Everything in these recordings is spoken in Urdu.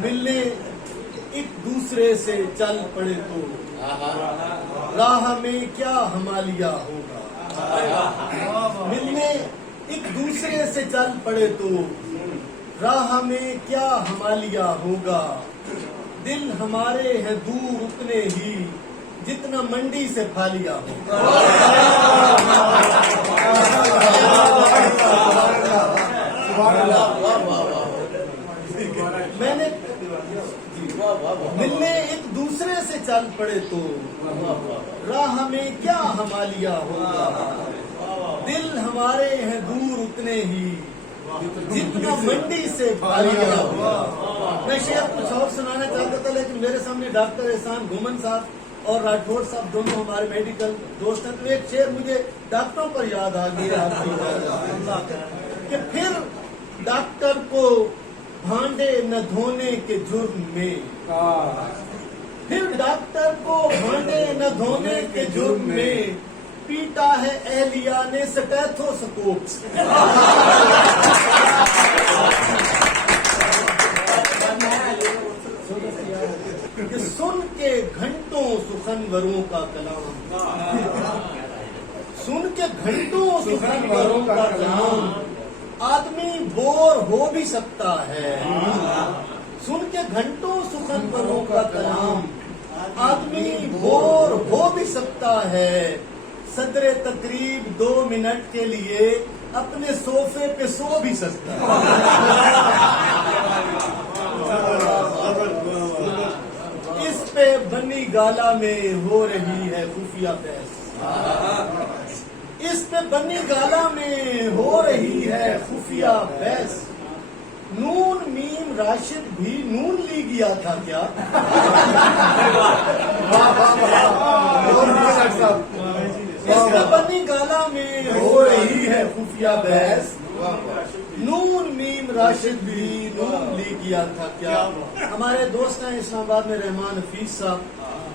ملنے ایک دوسرے سے چل پڑے تو راہ میں کیا ہمالیہ ہوگا. ملنے ایک دوسرے سے چل پڑے تو راہ میں کیا ہمالیہ ہوگا. دل ہمارے ہیں دور اتنے ہی جتنا منڈی سے پھالیا ہوگا. میں نے ملنے ایک دوسرے سے چل پڑے تو راہ میں کیا ہمالیہ ہوگا. دل ہمارے ہیں دور اتنے ہی جتنا منڈی سے پھالیا ہوگا. میں شعر کچھ اور سنانا چاہتا تھا لیکن میرے سامنے ڈاکٹر احسان گھومن صاحب اور راٹھوڑ صاحب دونوں ہمارے میڈیکل دوست ہیں. تو ایک شعر مجھے ڈاکٹروں پر یاد آ گیا کہ پھر ڈاکٹر کو بھانڈے نہ دھونے کے جرم میں پھر ڈاکٹر کو بھانڈے نہ دھونے کے جرم میں پیٹا ہے اہلیہ نے سٹیتھوسکوپ سے. کہ سن کے گھنٹوں سخنوروں کا کلام سن کے گھنٹوں سخنوروں کا کلام آدمی بور ہو بھی سکتا ہے. سن کے گھنٹوں سخنوروں کا کلام آدمی بور ہو بھی سکتا ہے. صدر تقریب 2 منٹ کے لیے اپنے صوفے پہ سو بھی سکتا ہے. اس پہ بنی گالا میں ہو رہی ہے خفیہ بحث. اس پہ بنی گالا میں ہو رہی ہے خفیہ بحث. نون میم راشد بھی نون لی گیا تھا کیا. اس پہ بنی گالا میں ہو رہی ہے خفیہ بحث. نون میم راشد بھی نون لی گیا تھا کیا. ہمارے دوست ہیں اسلام آباد میں رحمان حفیظ صاحب,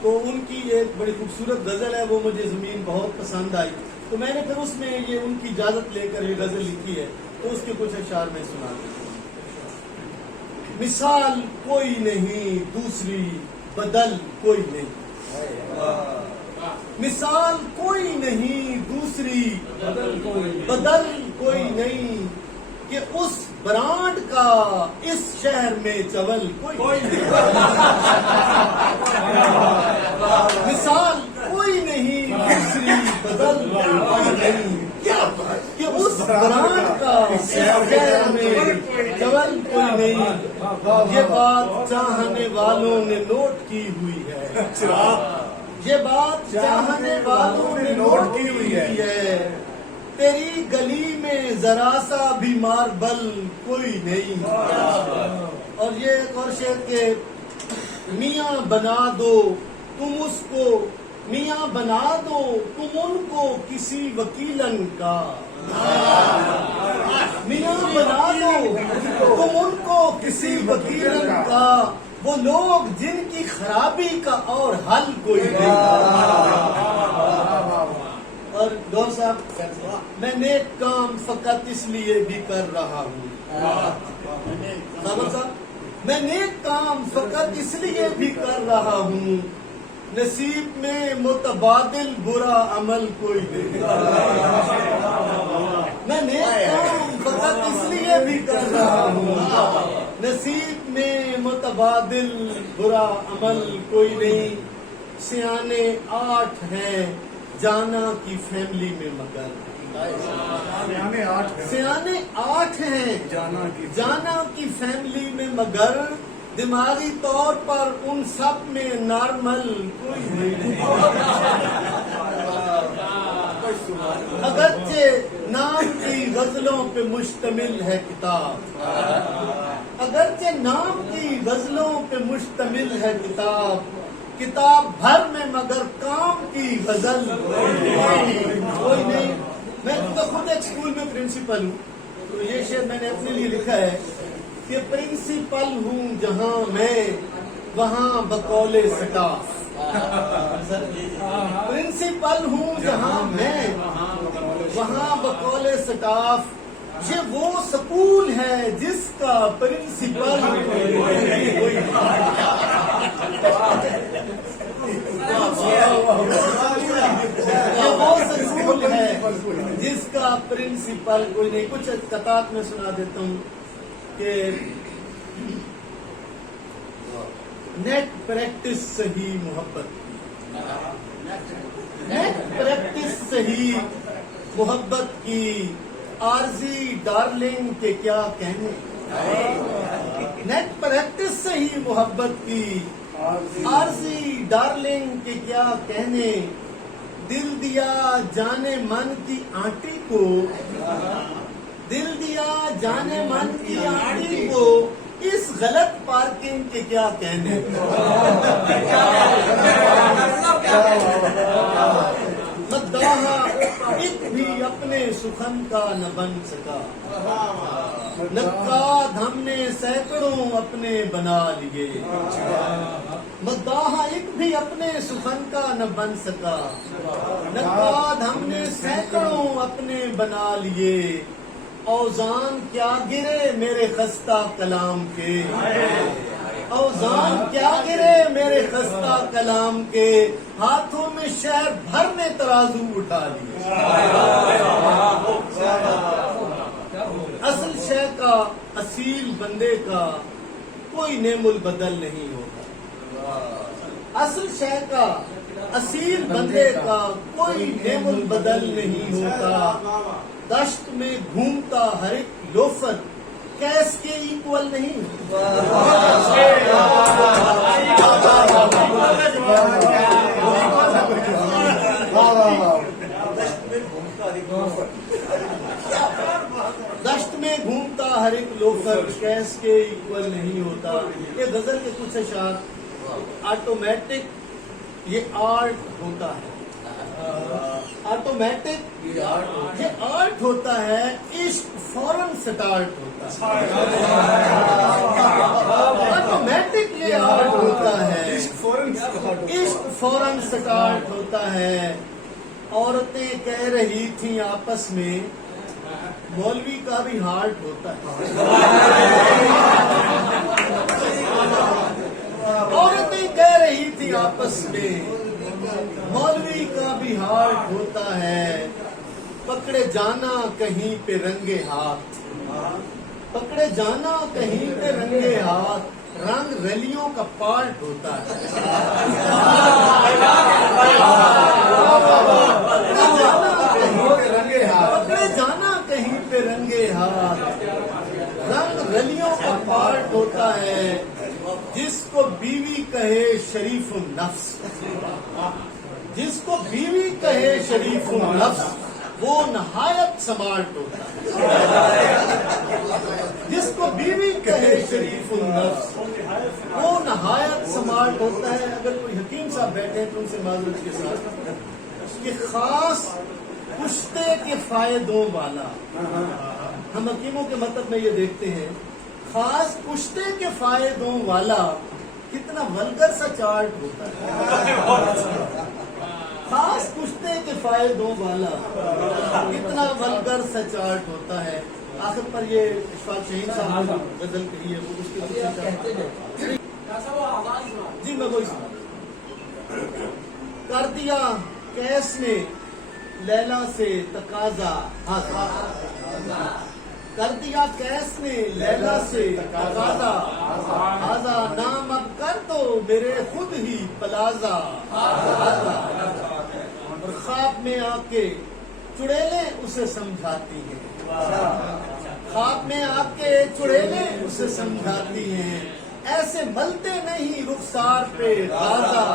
تو ان کی ایک بڑی خوبصورت غزل ہے, وہ مجھے زمین بہت پسند آئی, تو میں نے پھر اس میں یہ ان کی اجازت لے کر یہ غزل لکھی ہے, تو اس کے کچھ اشعار میں سنا دوں. مثال کوئی نہیں دوسری بدل کوئی نہیں. مثال کوئی نہیں دوسری بدل کوئی نہیں کہ اس برانڈ کا اس شہر میں چول کوئی نہیں. مثال کوئی نہیں دوسری بدل کوئی نہیں کہ اس برانڈ کا اس شہر میں چول کوئی نہیں. یہ بات چاہنے والوں نے نوٹ کی ہوئی ہے. یہ بات چاہنے والوں نے نوٹ کی ہوئی ہے. تیری گلی میں ذرا سا بھی ماربل کوئی نہیں. اور یہ ایک اور شعر کے میاں بنا دو تم اس کو میاں بنا دو تم ان کو کسی وکیلن کا. میاں بنا دو تم ان کو کسی وکیلن کا. وہ لوگ جن کی خرابی کا اور حل کوئی نہیں. اور گور صاحب, میں نیک کام فقط اس لیے بھی کر رہا ہوں. صاحب میں نیک کام فقط اس لیے بھی کر رہا ہوں. نصیب میں متبادل برا عمل کوئی نہیں. میں نیک کام فقط اس لیے بھی کر رہا ہوں. نصیب میں متبادل برا عمل کوئی نہیں. سیانے 8 ہیں جانا کی فیملی میں مگر. سیانے 8 ہیں جانا کی فیملی میں مگر. دماغی طور پر ان سب میں نارمل کوئی نہیں. اگرچہ نام کی غزلوں پہ مشتمل ہے کتاب. اگرچہ نام کی غزلوں پہ مشتمل ہے کتاب. کتاب بھر میں مگر کام کی غزل کوئی نہیں. میں تو خود ایک اسکول میں پرنسپل ہوں, تو یہ شعر میں نے اپنے لیے لکھا ہے کہ پرنسپل ہوں جہاں میں وہاں بقول سٹاف. پرنسپل ہوں جہاں میں وہاں بقول سٹاف. یہ وہ سکول ہے جس کا پرنسپل یہ وہ سکول ہے جس کا پرنسپل کوئی نہیں. کچھ قطعات میں سنا دیتا ہوں کہ نیٹ پریکٹس صحیح محبت نیٹ پریکٹس صحیح محبت کی عارضی ڈارلنگ کے کیا کہنے. نیٹ پریکٹس صحیح محبت کی عارضی ڈارلنگ کے کیا کہنے. دل دیا جانے من کی آنٹی کو دل دیا جانے من کی آنٹی کو اس غلط پارکنگ کے کیا کہنے. مداحا ایک بھی اپنے سخن کا نہ بن سکا. نقاد ہم نے سینکڑوں اپنے بنا لیے. مداحا ایک بھی اپنے سخن کا نہ بن سکا. نقاد ہم نے سینکڑوں اپنے بنا لیے. اوزان کیا گرے میرے خستہ کلام کے. اوزان کیا گرے میرے خستہ کلام کے. ہاتھوں میں شہر بھر نے ترازو اٹھا لیے. اصل شے کا اصیل بندے کا کوئی نعم البدل نہیں ہوتا. اصل شے کا اصیل بندے کا کوئی نعم البدل نہیں ہوتا. دشت میں گھومتا ہر ایک لوفر کیس کے ایکول نہیں. دشت میں گھومتا ہر ایک لوفر کیس کے ایکول نہیں ہوتا. یہ غزل کے کچھ اشعار. آٹومیٹک یہ آرٹ ہوتا ہے. آٹومیٹک یہ آرٹ ہوتا ہے. عشق فوراً سٹارٹ ہوتا ہے. آٹومیٹک یہ آرٹ ہوتا ہے. عشق فوراً سٹارٹ ہوتا ہے. عورتیں کہہ رہی تھیں آپس میں مولوی کا بھی ہارٹ ہوتا ہے. عورتیں کہہ رہی تھیں آپس میں مولوی کا بھی ہارٹ ہوتا ہے. پکڑے جانا کہیں پہ رنگے ہاتھ. پکڑے جانا کہیں پہ رنگے ہاتھ. رنگ ریلیوں کا پارٹ ہوتا ہے. پکڑے جانا کہیں پہ رنگے ہاتھ. رنگ ریلیوں کا پارٹ ہوتا ہے. جس کو بیوی کہے شریف النفس جس کو بیوی کہے شریف النفس وہ نہایت سمارٹ ہوتا ہے. جس کو بیوی کہے شریف النفس وہ نہایت سمارٹ ہوتا ہے. اگر کوئی حکیم صاحب بیٹھے تو ان سے معذرت کے ساتھ کہ خاص کشتے کے فائدوں والا. ہم حکیموں کے مطلب میں یہ دیکھتے ہیں خاص کشتے کے فائدوں والا کتنا ولگر سا چارٹ ہوتا ہے. خاص کشتے کے فائدوں والا کتنا ولگر سا چارٹ ہوتا ہے. آخر پر یہ اشفاق شہین صاحب نے غزل کہی ہے وہ اس کے پیچھے جی میں وہی کر دیا کیس نے لیلا سے تقاضا. کر دیا کیس نے لیلا سے تقاضا. آزا نام اب کر دو میرے خود ہی پلازا. اور خواب میں آ کے چڑیلیں اسے سمجھاتی ہیں. خواب میں آ کے چڑیلیں اسے سمجھاتی ہیں. ایسے ملتے نہیں رخسار پہ غازہ.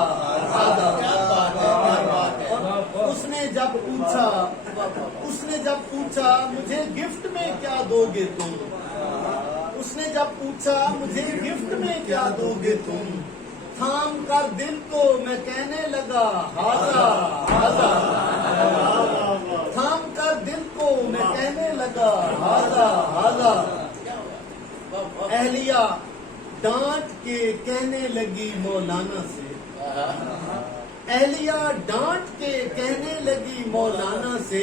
اس نے جب پوچھا مجھے گفٹ میں کیا دو گے تم. اس نے جب پوچھا مجھے گفٹ میں کیا دو گے تم. تھام کر دل کو میں کہنے لگا ہاضا. تھام کر دل کو میں کہنے لگا ہاضا. اہلیہ ڈانٹ کے کہنے لگی مولانا سے. اہلیہ ڈانٹ کے کہنے لگی مولانا سے